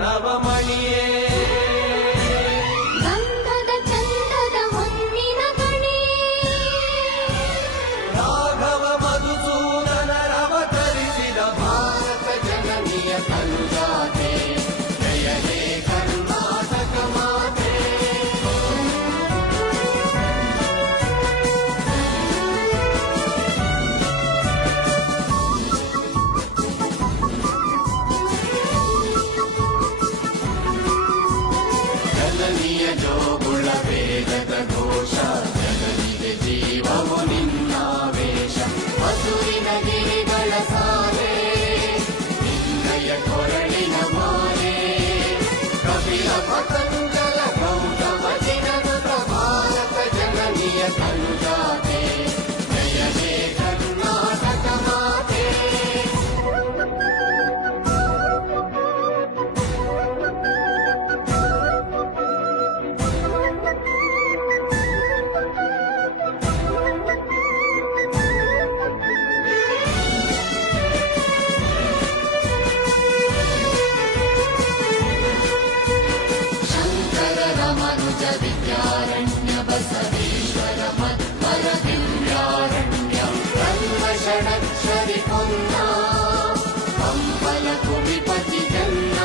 ನವಮಣಿಯೇ ಗಂಧದ ಚಂದದ ಹೊನ್ನಿನ ಗಣಿ ರಾಘವ ಮಧುಸೂದನರವತರಿಸಿದ ಭಾರತ ಜನನಿಯ ತನುಜಾತೆ ಜಯ ಹೇ ಕರ್ನಾಟಕ ಮಾತೆ ಜನನಿಯ ಜೋಗುಳ ವೇದದ ಘೋಷ ಜನನಿಗೆ ಜೀವವು ನಿನ್ನಾವೇಶ ಹಸುರಿನ ಗಿರಿಗಳ ಸಾಲೆ ನಿನ್ನಯ ಕೊರಳಿನ ಮಾಲೆ ಕಪಿಲ ಪತಂಜಲ ಗೌತಮ ಜಿನನುತ ಭಾರತ ಜನನಿಯ ತನುಜಾತೆ ಜಯ ಹೇ ಕರ್ನಾಟಕ ಮಾತೆ ಶಂಕರರ ಮನುಜ ವಿದ್ಯಾರಣ್ಯ ಬಸವೇಶ್ವರ ಮಧ್ವರ ದಿವ್ಯಾರಣ್ಯ ರಂಗ ಷಡಕ್ಷರಿ ಪೊನ್ನ ಪಂಪಲ ಕುಮಿಪತಿ ಜನ್ನ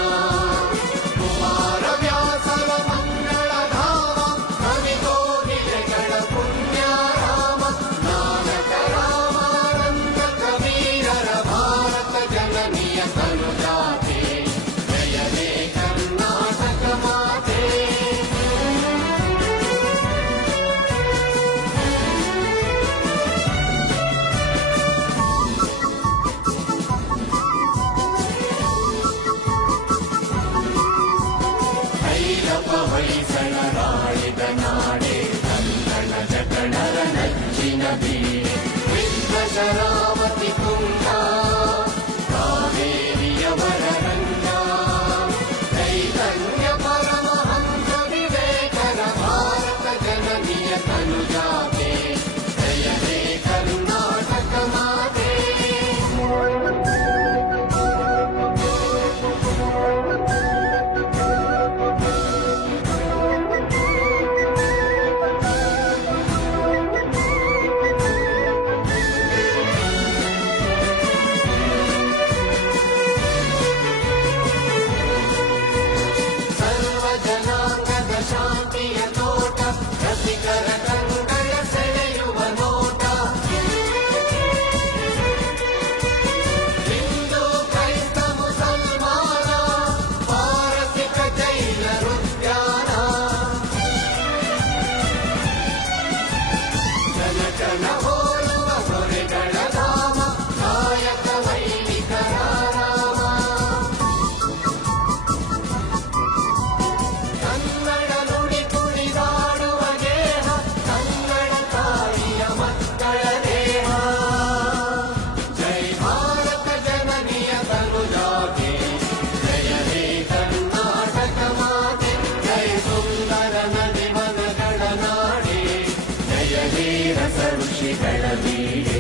ಕುಮಾರ ವ್ಯಾಸರ ಮಂಗಳ ಧಾಮ ಕವಿ ಕೋಗಿಲೆಗಳ ಪುಣ್ಯ ರಾಮ ನಾನಕ ರಾಮಾನಂದ ಕಬೀರರ ಭಾರತ ಜನನಿಯ ತನುಜಾತೆ ಜಯ ಹೇ ಕರ್ನಾಟಕ ಮಾತೆ ಭೈರವ ಹೊಯ್ಸಳರಾಳಿದ ನಾಡೆ ಕನ್ನಡ ಜಕಣರ ನಚ್ಚಿನ ಬೀಡೆ ವಿಶ್ವ ಶರಾವತಿ ತುಂಗ ಕಾವೇರಿಯವರ ರಂಗ ಚೈತನ್ಯ ಪರಮಹಂಸ ವಿವೇಕರ ಭಾರತ ಜನನಿಯ ತನುಜಾತೆ ಜಯ ಹೇ ಕರ್ನಾಟಕ ಮಾತೆ ಸರ್ವ ಜನಾಂಗದ ಶಾಂತಿಯ ತೋಟ ರಸಿಕರ ಕಂಗಳ ಸೆಳೆಯುವ ನೋಟ ಹಿಂದೂ ಕ್ರೈಸ್ತ ಮುಸಲ್ಮಾನ ಪಾರಸಿಕ ಜೈನರುದ್ಯಾನ ಜನಕನ ಹೋಲುವ ಹೊರೆಗಳ ಧಾಮ ಕಾಯಕ ವೈಣಿಕರ ರಾಮ ಕನ್ನಡ ನುಡಿ ಕುಣಿದಾಡುವ ಗೇಹ ಕನ್ನಡ ತಾಯಿಯ ಮಕ್ಕಳ ದೇಹ ಜೈ ಭಾರತ ಜನನಿಯ ತನುಜಾತೆ ಜಯ ಹೇ ಕರ್ನಾಟಕ ಮಾತೆ ಜೈ ಸುಂದರ ನದಿ ವನಗಳ ನಾಡೆ ಜಯ ಹೇ ರಸ ಋಷಿಗಳ ಬೀಡೆ